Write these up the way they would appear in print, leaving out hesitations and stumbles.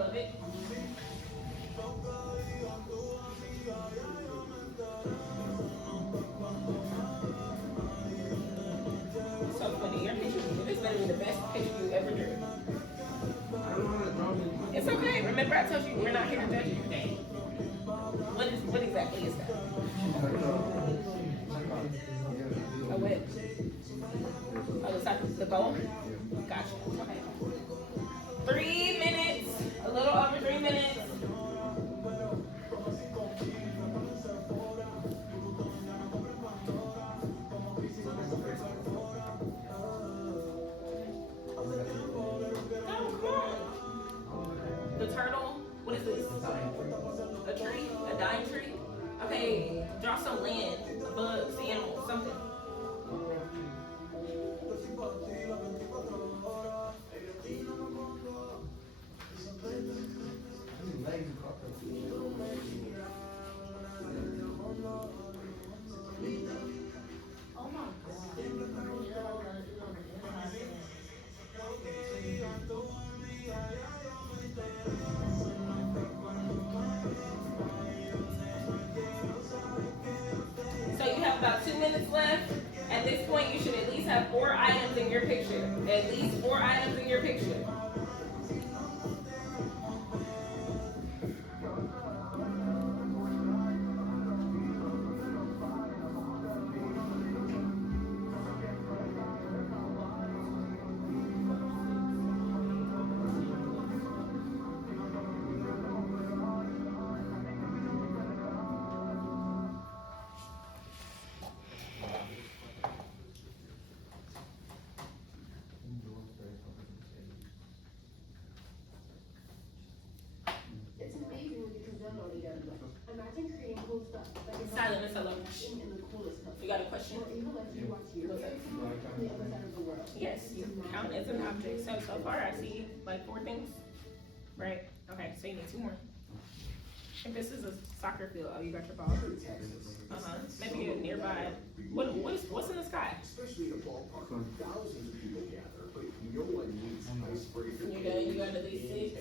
love it. So funny. Your picture, this better be the best picture you ever drew. It's okay. Remember, I told you we're not here to judge you. What exactly is that? A what? Oh, the goal? Gotcha. Okay. 3 minutes. A little over 3 minutes. The turtle, what is this? A tree? A dying tree? Okay, draw some land, bugs, animals, something. So you have about 2 minutes left. At this point, you should at least have 4 items in your picture. At least 4 items in your picture. Silent is hello. You got a question? Yes, you count as an object. So far I see like 4 things. Right? Okay, so you need 2 more. If this is a soccer field, oh, you got your ball. Maybe a nearby. What's in the sky? Especially a ballpark, thousands of people gather, but no one needs icebreaker. You got at least 6.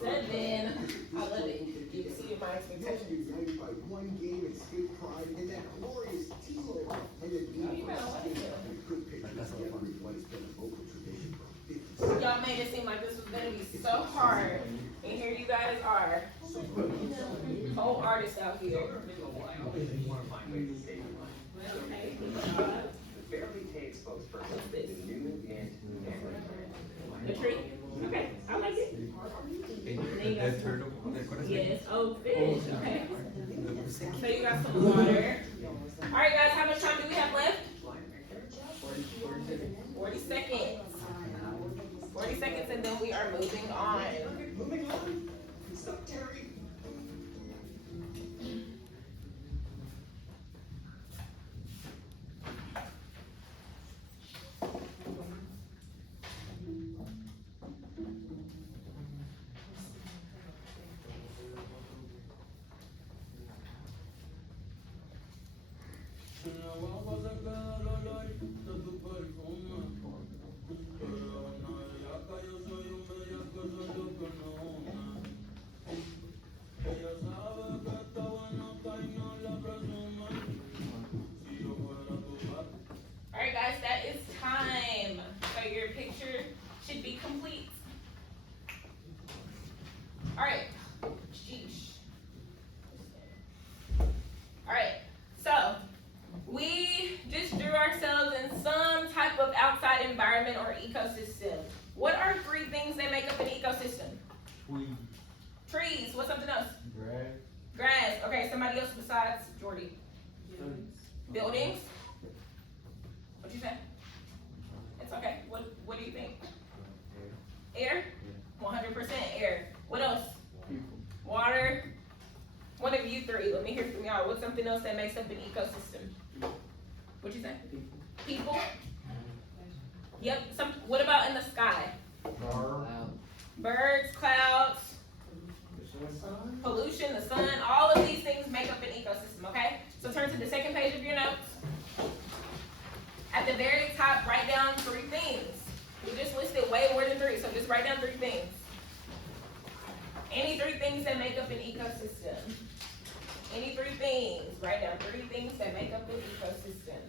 7. I love it. You exceeded my expectations. United by 1 game and state pride in that glorious teamwork. And you better let it go. Y'all made it seem like this was gonna be so hard, and here you guys are, whole artists out here. Okay. The tree? Okay, I like it. The turtle. Yes, oh, fish, okay. So you got some water. Alright guys, how much time do we have left? 40 seconds. 40 seconds and then we are moving on. Alright guys, that is time. So your picture should be complete. Alright. Sheesh. Alright, so we just drew ourselves in some type of outside environment or ecosystem. What are 3 things that make up an ecosystem? Trees. What's something else? Grass. Okay, somebody else besides Jordy. Buildings. What'd you say? It's okay. What do you think? Air? 100% air. What else? Water. One of you 3. Let me hear from y'all. What's something else that makes up an ecosystem? What'd you say? People? Yep. What about in the sky? Birds, clouds, pollution, the sun. All of these things make up an ecosystem, okay? So turn to the second page of your notes. At the very top, write down 3 things. We just listed way more than 3, so just write down 3 things. things. Write down 3 things that make up an ecosystem.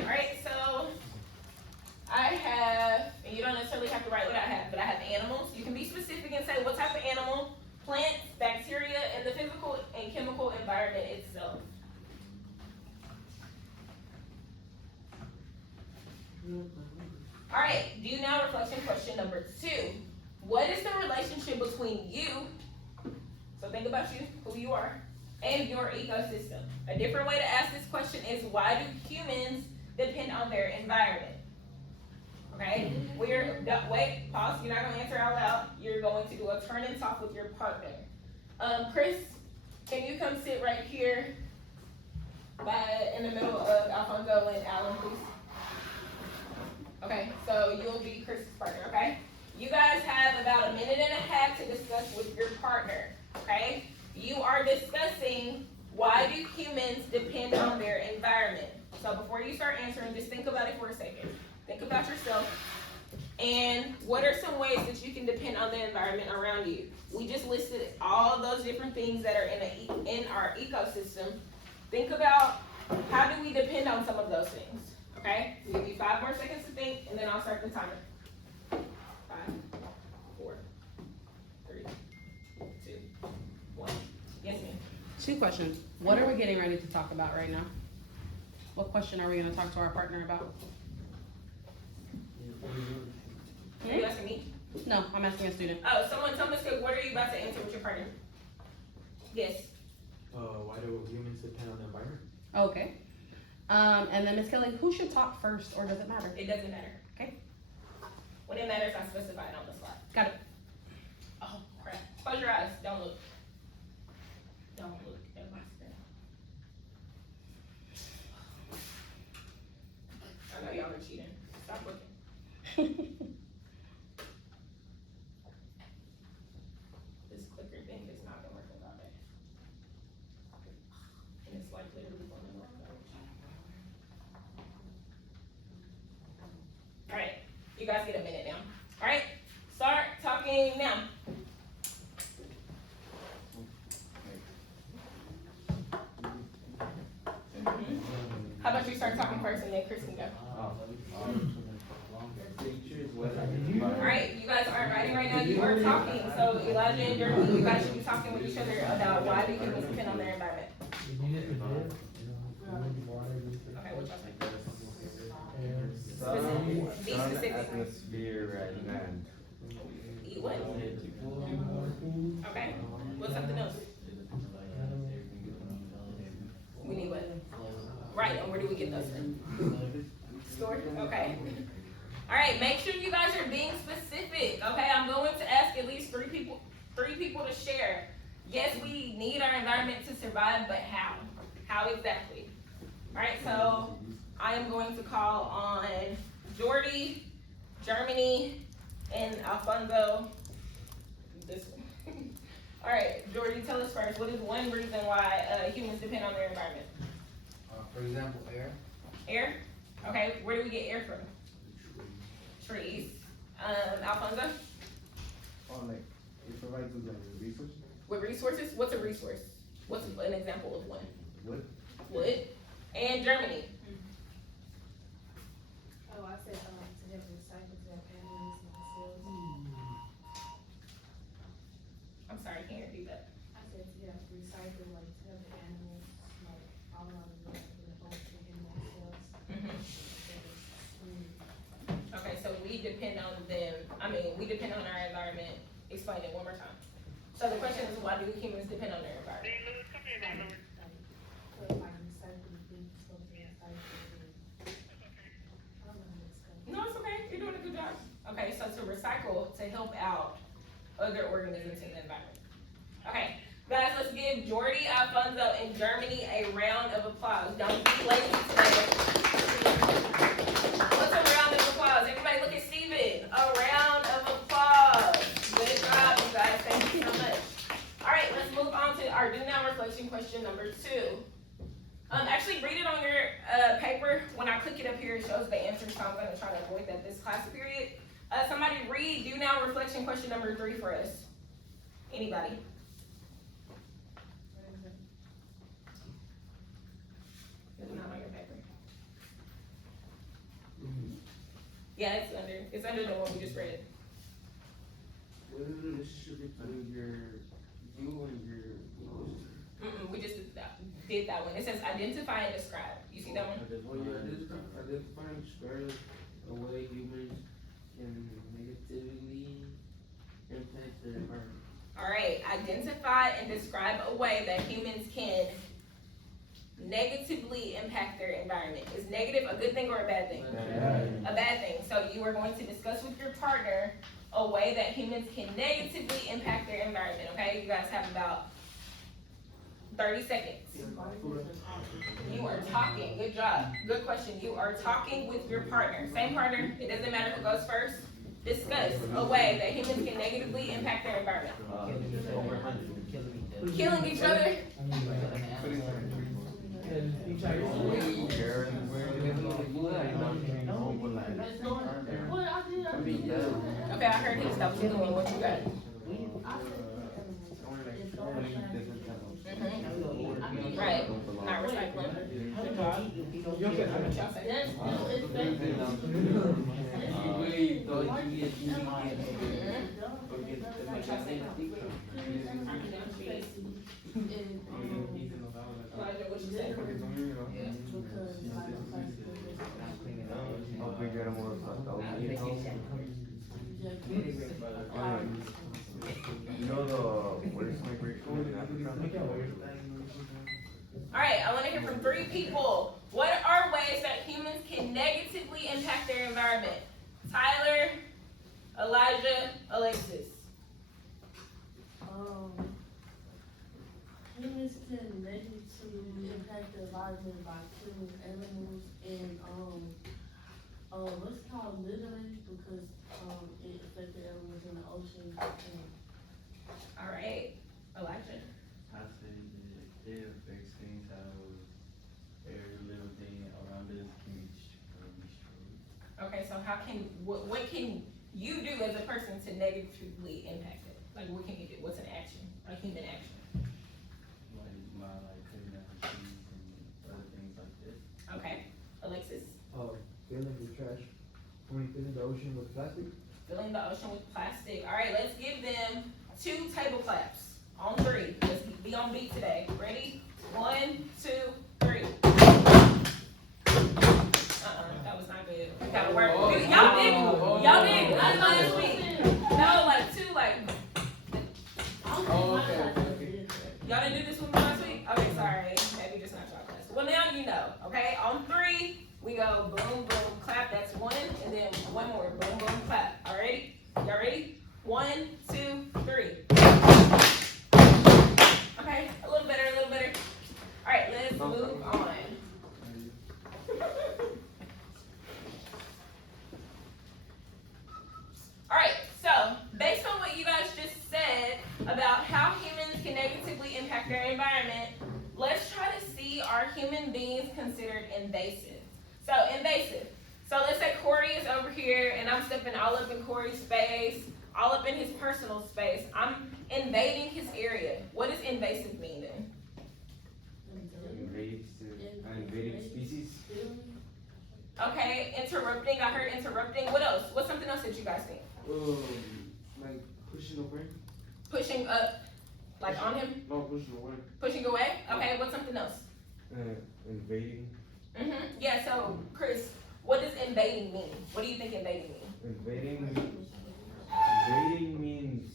Alright, so I have, and you don't necessarily have to write what I have, but I have animals. You can be specific and say what type of animal, plants, bacteria, and the physical and chemical environment itself. Alright, do now reflection question number 2. What is the relationship between you, so think about you, who you are, and your ecosystem? A different way to ask this question is, why do humans depend on their environment? Okay, wait, pause, you're not gonna answer out loud. You're going to do a turn and talk with your partner. Chris, can you come sit right here in the middle of Alfonso and Alan, please? Okay, so you'll be Chris's partner, okay? You guys have about 1.5 minutes to discuss with your partner, okay? You are discussing, why do humans depend on their environment? So before you start answering, just think about it for a second. Think about yourself, and what are some ways that you can depend on the environment around you? We just listed all those different things that are in our ecosystem. Think about, how do we depend on some of those things? Okay, we'll give you 5 more seconds to think, and then I'll start the timer. 5, 4, 3, 2, 1. Yes, ma'am. 2 questions. What are we getting ready to talk about right now? What question are we going to talk to our partner about? Are you asking me? No, I'm asking a student. Oh, someone tell Ms. Cook, what are you about to answer with your partner? Yes. Why do humans depend on the environment? Okay. And then Ms. Kelly, who should talk first, or does it matter? It doesn't matter. Okay. When it matters, I specify it on the slide. Got it. Oh, crap. Close your eyes. Don't look. Don't look at my screen. I know y'all are cheating. Stop looking. This clicker thing is not gonna work without it. And it's like literally gonna work without it. Alright, you guys get a minute now. Alright, start talking now. How about you start talking first and then Chris can go? Alright, you guys aren't writing right now, you are talking. So Elijah and Jeremy, you guys should be talking with each other about why do humans depend on their environment. Okay, what y'all think? Be specific. Atmosphere and land. Eat what? Okay, what's something else? We need what? Right, and where do we get those from? Stored, okay. Alright, make sure you guys are being specific, okay? I'm going to ask at least 3 people to share. Yes, we need our environment to survive, but how? How exactly? Alright, so I am going to call on Jordy, Germany, and Alfonso. This one. Alright, Jordy, tell us first, what is one reason why humans depend on their environment? For example, air. Air? Okay, where do we get air from? Trees. Alfonso? Like, it provides us with resources. With resources? What's a resource? What's an example of one? Wood. Wood. And Germany? Oh, I said, to have recycled to have animals and facilities. I'm sorry, can't repeat that. I said to have recycled, like, to have the animals, like, all around the world, in the ocean, in themselves. Okay, so we depend on them, we depend on our environment. Explain it one more time. So the question is, why do humans depend on their environment? Like, recycling things, something recycling. I don't know what's going No, it's okay, you're doing a good job. Okay, so to recycle, to help out other organisms in the environment. Okay, guys, let's give Jordy, Alfonso, and Germany a round of applause. Don't be lazy today. What's a round of applause? Everybody look at Steven. A round of applause. Good job, you guys. Thank you so much. All right, let's move on to our do now reflection question number 2. Actually, read it on your paper. When I click it up here, it shows knows the answer, so I'm gonna try to avoid that this class period. Somebody read do now reflection question number 3 for us. Anybody? It's not on your paper. Yeah, it's under the one we just read. This should be between you and your. We just did that one. It says identify and describe. You see that one? Identify and describe a way humans can negatively impact their environment. Alright, identify and describe a way that humans can negatively impact their environment. Is negative a good thing or a bad thing? A bad thing. So you are going to discuss with your partner a way that humans can negatively impact their environment, okay? You guys have about 30 seconds. You are talking. Good job. Good question. You are talking with your partner. Same partner. It doesn't matter who goes first. Discuss a way that humans can negatively impact their environment. Killing each other. Okay, I heard him. That was the one. What you got? Right. Not recycling. Elijah, what you say? Alright, I want to hear from 3 people. What are ways that humans can negatively impact their environment? Tyler, Elijah, Alexis. Humans can negatively impact the environment by killing animals and what's it called, littering, because it affected animals in the ocean. Alright, Elijah. I say that it affects things how every little thing around us can be destroyed. Okay, so how can, what can you do as a person to negatively impact it? Like, what can you do? What's an action, a human action? Like cutting down trees and other things like that. Okay, Alexis. Filling the trash, filling the ocean with plastic. Filling the ocean with plastic. Alright, let's give them 2 table claps on 3. Let's be on beat today. Ready? 1, 2, 3. That was not good. We gotta work. Y'all did good last week. No, like 2, like. Y'all didn't do this with me last week? Okay, sorry. Maybe just not y'all class. Well, now you know, okay? On 3, we go boom, boom, clap. That's 1. And then 1 more. Boom, boom, clap. Alrighty? Y'all ready? 1, 2, 3. Okay, a little better, a little better. Alright, let's move on. Alright, so based on what you guys just said about how humans can negatively impact their environment, let's try to see, are human beings considered invasive? So invasive. So let's say Corey is over here and I'm stepping all up in Corey's space, all up in his personal space. I'm invading his area. What does invasive mean then? Invading species. Okay, interrupting. I heard interrupting. What else? What's something else that you guys think? Like pushing away. Pushing up, like on him? No, pushing away. Pushing away? Okay, what's something else? Invading. Yeah, so Chris, what does invading mean? What do you think invading means? Invading means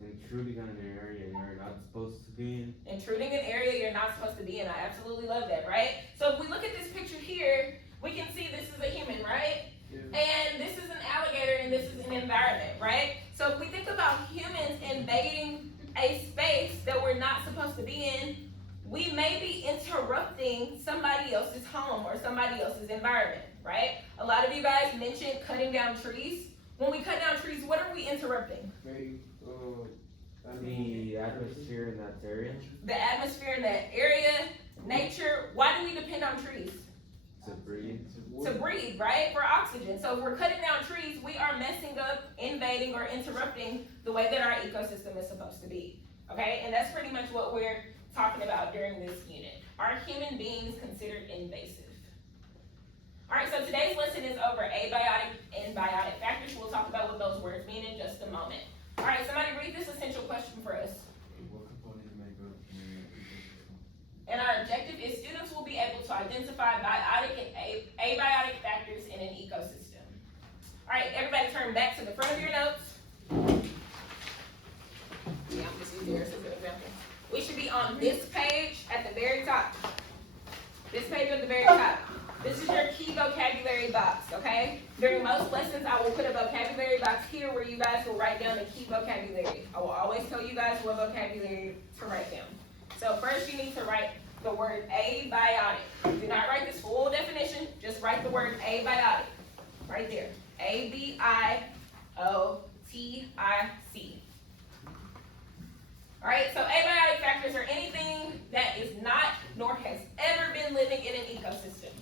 intruding on an area you're not supposed to be in. Intruding an area you're not supposed to be in. I absolutely love that, right? So if we look at this picture here, we can see this is a human, right? Yeah. And this is an alligator and this is an environment, right? So if we think about humans invading a space that we're not supposed to be in, we may be interrupting somebody else's home or somebody else's environment, right? A lot of you guys mentioned cutting down trees. When we cut down trees, what are we interrupting? The atmosphere in that area. The atmosphere in that area, nature. Why do we depend on trees? To breathe. To breathe, right? For oxygen. So if we're cutting down trees, we are messing up, invading, or interrupting the way that our ecosystem is supposed to be. Okay? And that's pretty much what we're talking about during this unit. Are human beings considered invasive? Alright, so today's lesson is over abiotic and biotic factors. We'll talk about what those words mean in just a moment. Alright, somebody read this essential question for us. What components make up the ecosystem? And our objective is students will be able to identify biotic and abiotic factors in an ecosystem. Alright, everybody turn back to the front of your notes. Yeah, I'm just using yours as an example. We should be on this page at the very top. This page at the very top. This is your key vocabulary box, okay? During most lessons, I will put a vocabulary box here where you guys will write down the key vocabulary. I will always tell you guys what vocabulary to write down. So first you need to write the word abiotic. Do not write this full definition, just write the word abiotic. Right there. A-B-I-O-T-I-C. Alright, so abiotic factors are anything that is not nor has ever been living in an ecosystem.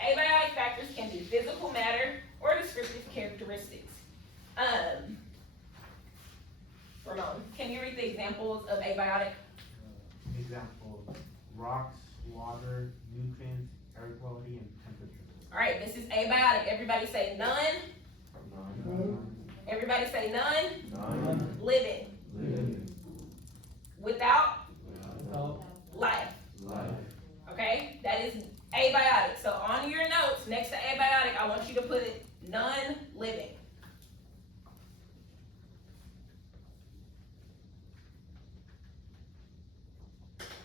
Abiotic factors can be physical matter or descriptive characteristics. Ramon, can you read the examples of abiotic? Example, rocks, water, nutrients, air quality, and temperature. Alright, this is abiotic. Everybody say none. None. Everybody say none. None. Living. Living. Without Without life. life. Okay? That is abiotic. So on your notes, next to abiotic, I want you to put none living.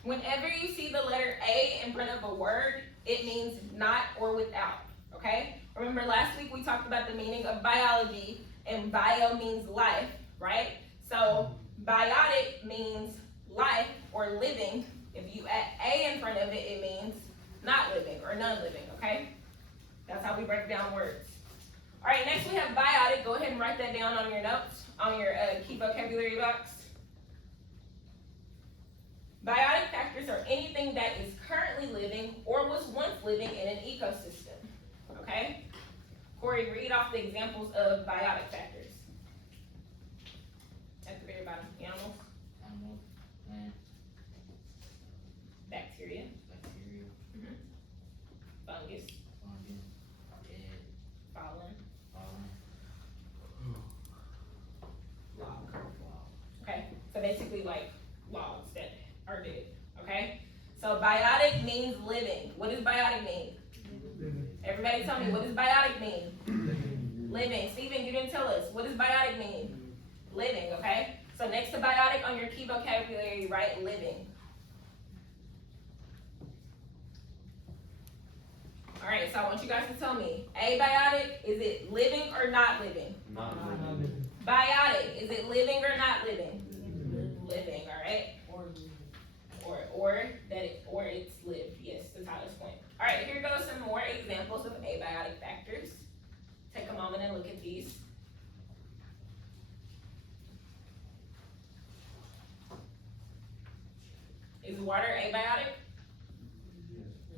Whenever you see the letter A in front of a word, it means not or without, okay? Remember last week we talked about the meaning of biology, and bio means life, right? So biotic means life or living. If you add A in front of it, it means not living or non-living, okay? That's how we break down words. All right, next we have biotic. Go ahead and write that down on your notes, on your key vocabulary box. Biotic factors are anything that is currently living or was once living in an ecosystem, okay? Corey, read off the examples of biotic factors. At the very bottom, animals, Animals, plants, bacteria, bacteria, fungus, fungus, dead, pollen, pollen, log. wow. Okay, so basically like logs that are dead, okay? So biotic means living. What does biotic mean? Everybody tell me, what does biotic mean? Living. Stephen, you didn't tell us. What does biotic mean? Living, okay? So next to biotic on your key vocabulary, write living. Alright, so I want you guys to tell me, abiotic, is it living or not living? Not living. Biotic, is it living or not living? Living, alright? Or it's lived, yes, to Tyler's point. Alright, here goes some more examples of abiotic factors. Take a moment and look at these. Is water abiotic?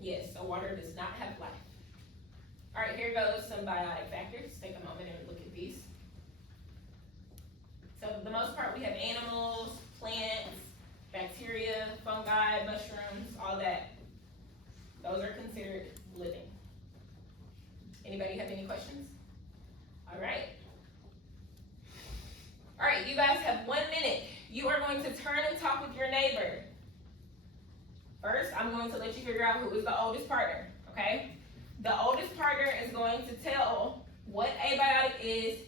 Yes, so water does not have life. Alright, here goes some biotic factors. Take a moment and look at these. So for the most part, we have animals, plants, bacteria, fungi, mushrooms, all that. Those are considered living. Anybody have any questions? Alright. Alright, you guys have 1 minute. You are going to turn and talk with your neighbor. First, I'm going to let you figure out who is the oldest partner, okay? The oldest partner is going to tell what abiotic is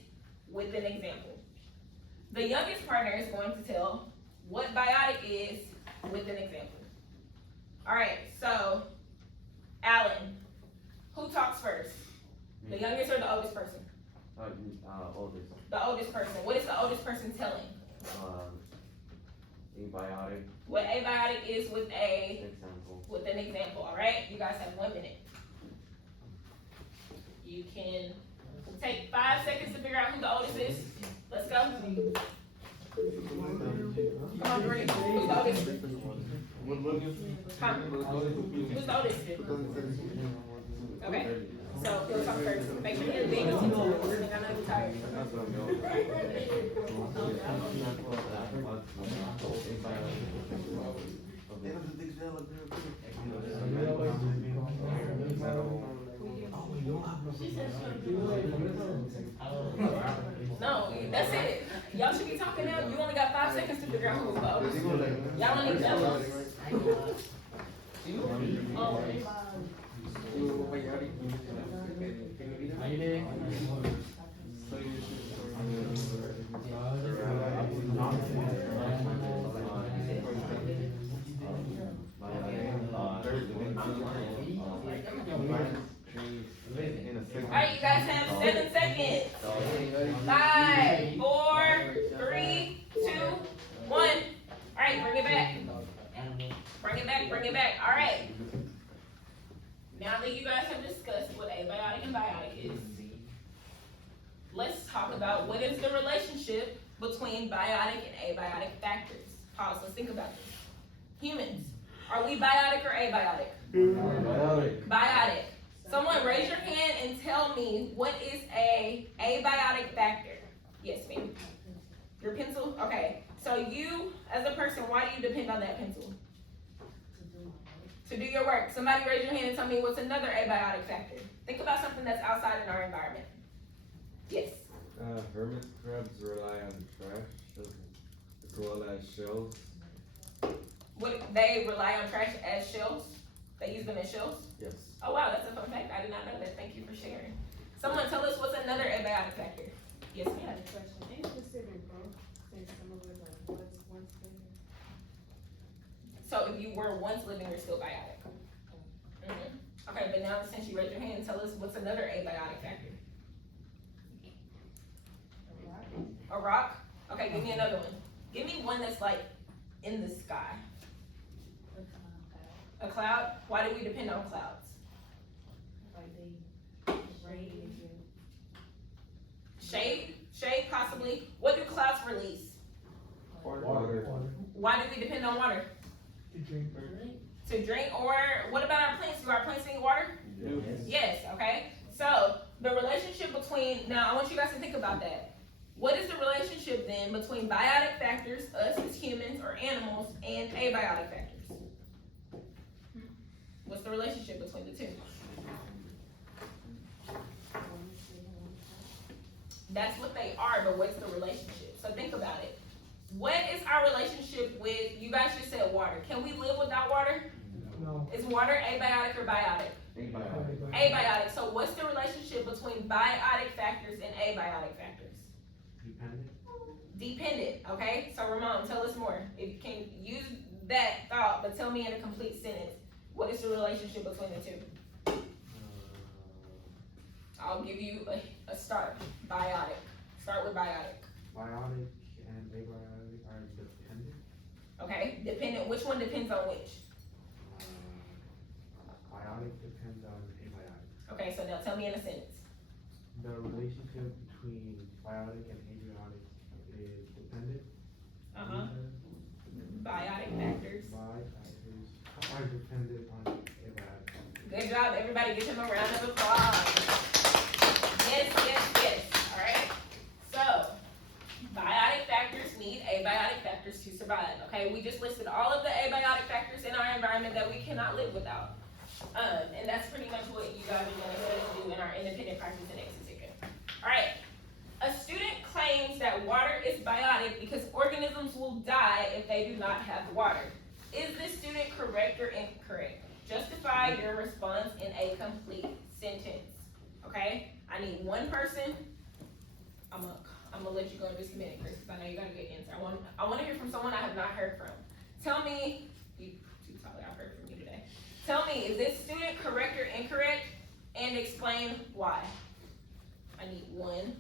with an example. The youngest partner is going to tell what biotic is with an example. Alright, so, Alan, who talks first? The youngest or the oldest person? Oldest. The oldest person. What is the oldest person telling? Abiotic. What abiotic is with Example. an example, alright? You guys have 1 minute. You can take 5 seconds to figure out who the oldest is. Let's go. Come on, Bree. Who's the oldest? Come. Who's the oldest? Okay, so he'll talk first. Make sure you're being attentive. I know you're tired. That's what I'm No, that's it. Y'all should be talking now. You only got 5 seconds to figure out who's the oldest. Y'all don't need that much. Oh, alright, you guys have 7 seconds. 5, 4, 3, 2, 1. Alright, bring it back. Bring it back, bring it back. Alright. Now that you guys have discussed what abiotic and biotic is, let's talk about what is the relationship between biotic and abiotic factors. Pause, let's think about this. Humans, are we biotic or abiotic? Biotic. Someone raise your hand and tell me what is a abiotic factor. Yes, ma'am. Your pencil? Okay. So you, as a person, why do you depend on that pencil? To do your work. Somebody raise your hand and tell me what's another abiotic factor. Think about something that's outside in our environment. Yes. Hermit crabs rely on trash as well as shells. What, they rely on trash as shells? They use them as shells? Yes. Oh wow, that's a fun fact. I did not know that. Thank you for sharing. Someone tell us what's another abiotic factor. Yes, ma'am. Any specific growth, since some of us are once living? So if you were once living, you're still biotic. Mhm. Okay, but now since you raised your hand, tell us what's another abiotic factor. A rock? Okay, give me another one. Give me one that's like in the sky. A cloud? Why do we depend on clouds? Like they rain. Shade? Shade possibly. What do clouds release? Water. Why do we depend on water? To drink, or what about our plants? Do our plants need water? Yes, okay. So the relationship between, now I want you guys to think about that. What is the relationship then between biotic factors, us as humans or animals, and abiotic factors? What's the relationship between the two? That's what they are, but what's the relationship? So think about it. What is our relationship with, you guys just said water. Can we live without water? No. Is water abiotic or biotic? Abiotic. So what's the relationship between biotic factors and abiotic factors? Dependent, okay? So Ramon, tell us more. If you can use that thought, but tell me in a complete sentence, what is the relationship between the two? I'll give you a start. Biotic. Start with biotic. Biotic and abiotic are dependent. Okay? Dependent. Which one depends on which? Biotic depends on abiotic. Okay, so now tell me in a sentence. The relationship between biotic and abiotic is dependent. Uh-huh. Biotic factors. Biotic factors are dependent on abiotic. Good job, everybody. Give him a round of applause. Yes, yes, yes. All right. So, biotic factors need abiotic factors to survive. Okay, we just listed all of the abiotic factors in our environment that we cannot live without. And that's pretty much what you guys are going to do in our independent practice and exit ticket. All right. A student claims that water is biotic because organisms will die if they do not have water. Is this student correct or incorrect? Justify your response in a complete sentence. Okay? I need one person. I'm gonna let you go in just a minute, Chris, because I know you got a good answer. I want to hear from someone I have not heard from. Tell me, you too probably I've heard from you today. Tell me, is this student correct or incorrect? And explain why. I need one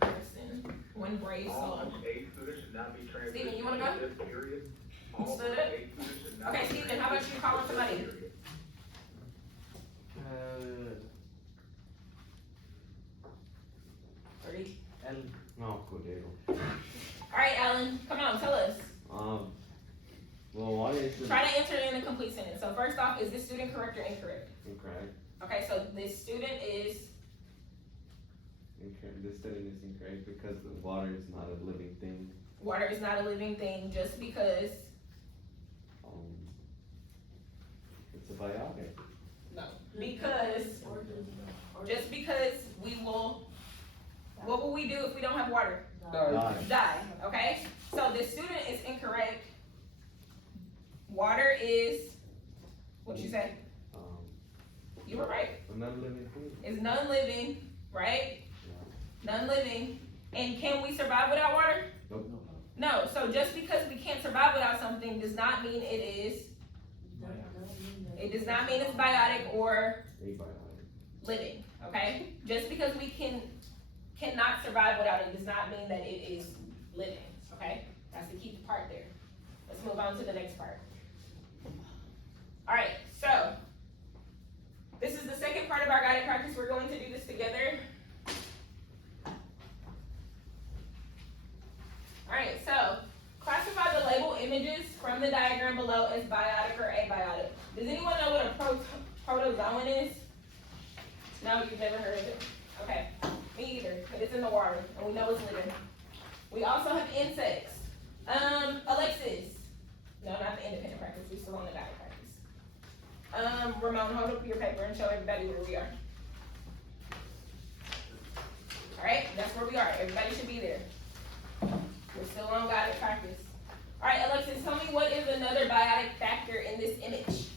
person, one brave soul. Steven, you wanna go? You stood up? Okay, Steven, how about you calling somebody? Three. No, Cordero. Alright, Alan, come on, tell us. Well, water is Try to answer it in a complete sentence. So first off, is this student correct or incorrect? incorrect. Okay, so this student is, This study is incorrect because the water is not a living thing. water is not a living thing just because, Um, it's a biotic. no, because, just because we will, what will we do if we don't have water? Die. Die, okay? So the student is incorrect. Water is, what'd you say? Um, You were right. a non-living thing. Is non-living, right? Non-living. And can we survive without water? Nope. No, so just because we can't survive without something does not mean it does not mean it's biotic or A biotic. living, okay? Just because we cannot survive without it does not mean that it is living, okay? That's the key part there. Let's move on to the next part. Alright, so this is the second part of our guided practice. We're going to do this together. Alright, so classify the label images from the diagram below as biotic or abiotic. Does anyone know what a protozoan is? No, you've never heard of it? Okay, me either, but it's in the water, and we know it's living. We also have insects. Alexis. No, not the independent practice, we're still on the guided practice. Ramon, hold up your paper and show everybody where we are. Alright, that's where we are, everybody should be there. We're still on guided practice. Alright, Alexis, tell me what is another biotic factor in this image?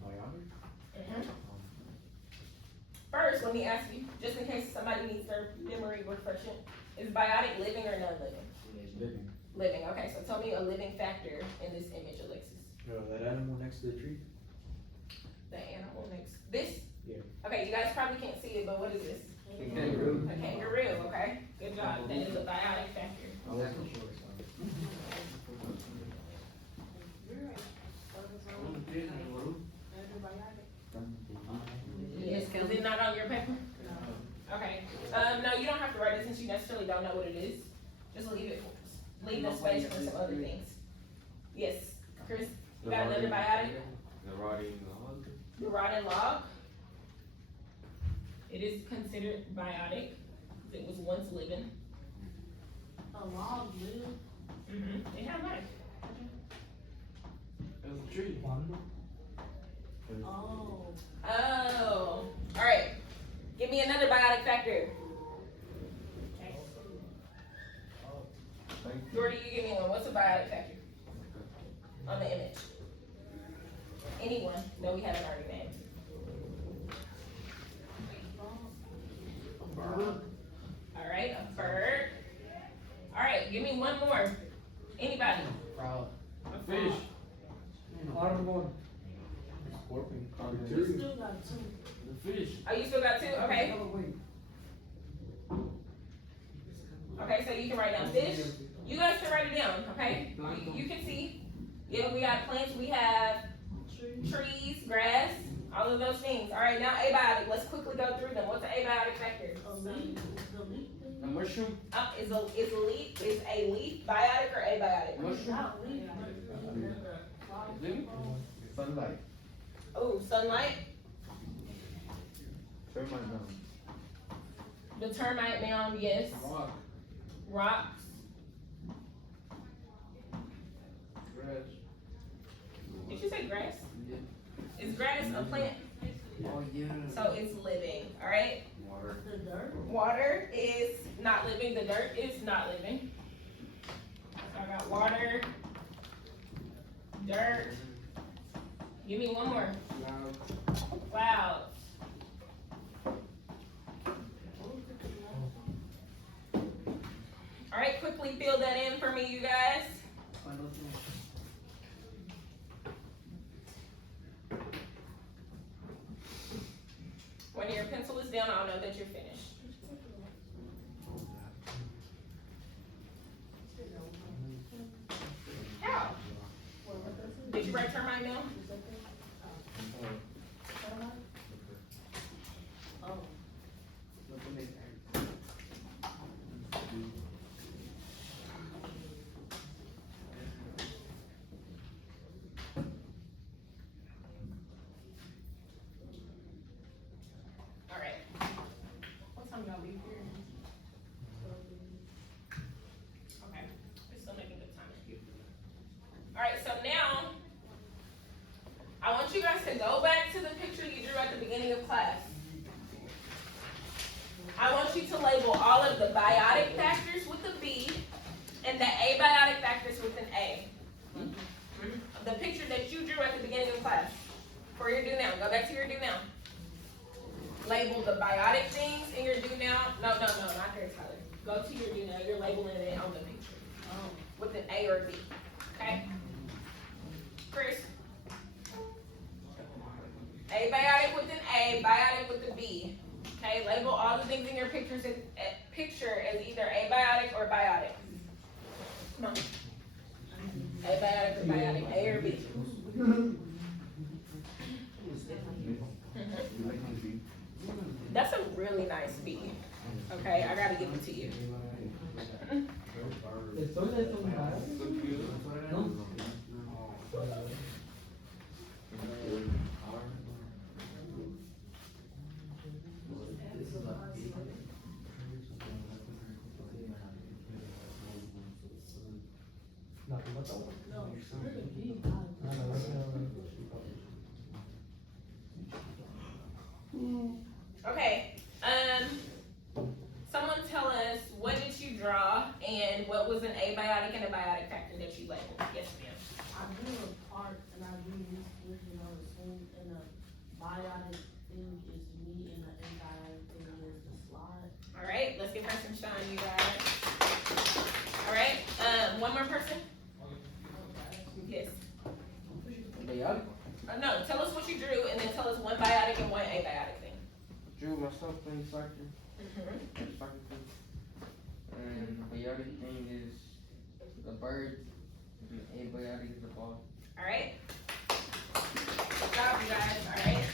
Biotic? First, let me ask you, just in case somebody needs their memory refreshing, is biotic living or non-living? Living. Living, okay, so tell me a living factor in this image, Alexis. That animal next to the tree? The animal next, this? Yeah. Okay, you guys probably can't see it, but what is this? Kangaroo. A kangaroo, okay? Good job, that is a biotic factor. I wasn't sure, Yes, is it not on your paper? Okay, no, you don't have to write it since you necessarily don't know what it is. Just leave the space for some other things. Yes, Chris, you got another biotic? The rotting log. The rotten log. It is considered biotic, 'cause it was once living. A log live. Mm-hmm, it had life. It was a tree. Oh. Oh, alright. Give me another biotic factor. Jordy, you give me one. What's a biotic factor? On the image. Anyone? No, we haven't already named. Alright, a bird. Alright, give me one more. Anybody? Frog. A fish. Carnivore. Scorpion. You still got two. The fish. Oh, you still got two? Okay. Okay, so you can write down fish. You guys can write it down, okay? You can see. Yeah, we got plants, we have trees, grass, all of those things. Alright, now abiotic. Let's quickly go through them. What's an abiotic factor? A leaf. The leaf thing. A mushroom. Is a leaf biotic or abiotic? Not leaf, but Living? Sunlight. Oh, sunlight. Termite mound. The termite mound, yes. Rock. Rocks. Grass. Did you say grass? Is grass a plant? Oh, yeah. So it's living, alright? Water. the dirt. Water is not living, the dirt is not living. So I got water, dirt. Give me one more. Clouds. Alright, quickly fill that in for me, you guys. When your pencil is down, I'll know that you're finished. How? Did you write termite mill? Oh. time y'all be here. Okay, we're still making good time. Alright, so now, I want you guys to go back to the picture you drew at the beginning of class. I want you to label all of the biotic factors with a B and the abiotic factors with an A. The picture that you drew at the beginning of class. For your do now. Go back to your do now. Label the biotic things in your do now. No, not there, Tyler. Go to your do now. You're labeling it on the picture. With an A or a B. Okay? Chris? Abiotic with an A, biotic with a B. Okay, label all the things in your picture as either abiotic or biotic. Come on. Abiotic or biotic, A or B. That's a really nice B. Okay, I gotta give it to you. Okay, someone tell us, what did you draw and what was an abiotic and a biotic factor that you labeled? Yes, ma'am. I do a part and I do this with, the spoon, and a biotic thing is me and the abiotic thing is the slide. All right, let's give her some shine, you guys. All right, one more person? Yes. No, tell us what you drew and then tell us one biotic and one abiotic thing. Drew myself in soccer. Mm-hmm. Soccer thing. And the biotic thing is the bird. And the abiotic is the ball. All right. Good job, you guys. All right.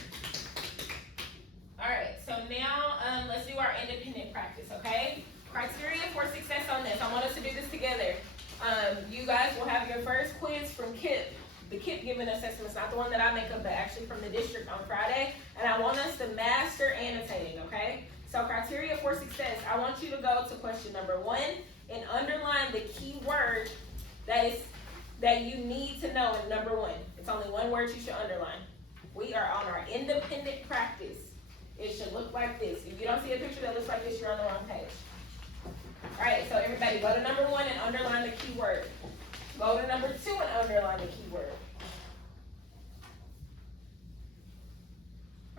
All right. So now let's do our independent practice. Okay. Criteria for success on this. I want us to do this together. You guys will have your first quiz from KIP. The KIP given assessment is not the one that I make up, but actually from the district on Friday. And I want us to master annotating, okay? So criteria for success, I want you to go to question number 1 and underline the key word that you need to know in number 1. It's only one word you should underline. We are on our independent practice. It should look like this. If you don't see a picture that looks like this, you're on the wrong page. All right, so everybody go to number 1 and underline the key word. Go to number 2 and underline the keyword.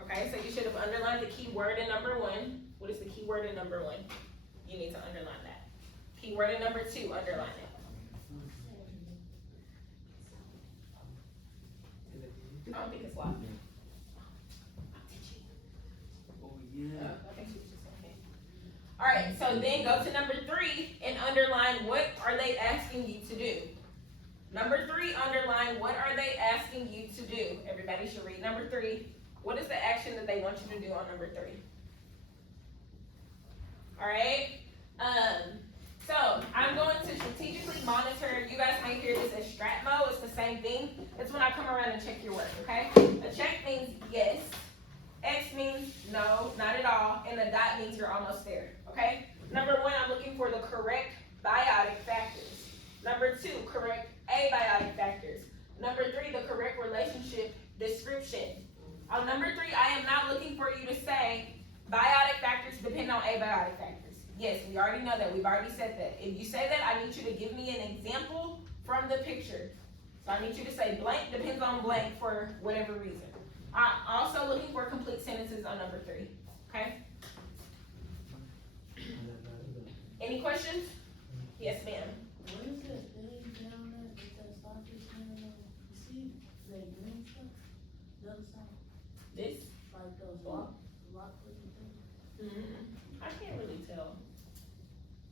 Okay, so you should have underlined the keyword in number 1. What is the keyword in number 1? You need to underline that. Keyword in number 2, underline it. I don't think it's locked. Oh, yeah. I think she was just saying it. All right, so then go to number 3 and underline what are they asking you to do. Number 3, underline what are they asking you to do. Everybody should read number 3. What is the action that they want you to do on number 3? All right. So I'm going to strategically monitor. You guys might hear this as STRATMO. It's the same thing. It's when I come around and check your work. Okay. A check means yes. X means no, not at all, and a dot means you're almost there. Okay. Number 1, I'm looking for the correct biotic factors. Number 2, correct abiotic factors. Number 3, the correct relationship description. On number 3, I am not looking for you to say biotic factors depend on abiotic factors. Yes, we already know that. We've already said that. If you say that, I need you to give me an example from the picture. So I need you to say blank depends on blank for whatever reason. I'm also looking for complete sentences on number 3. Okay? Any questions? Yes, ma'am. What is that thing down there with that starfish hanging on? You see that green stuff? The other side? This? Like those rock looking things? I can't really tell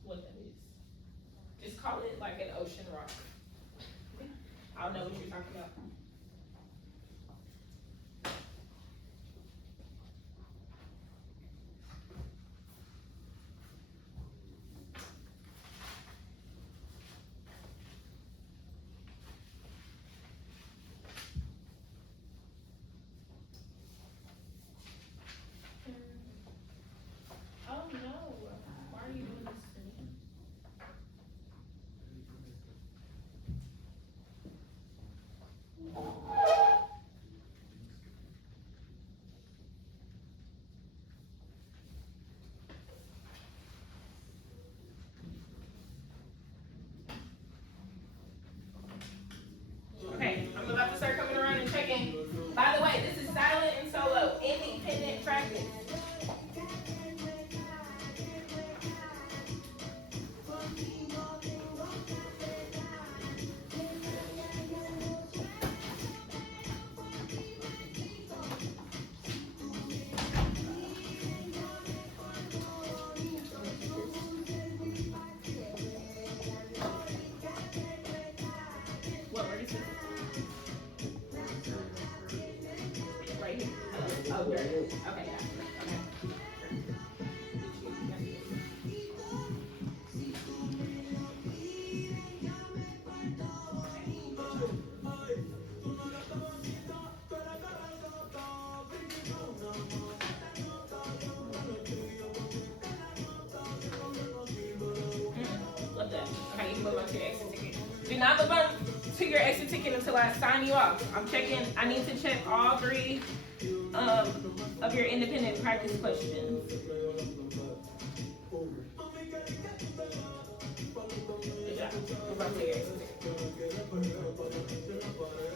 what that is. Just call it like an ocean rock. I'll know what you're talking about. Oh no. not move on to your exit ticket until I sign you off. I need to check all 3 of your independent practice questions. Good job. Move on to your exit ticket.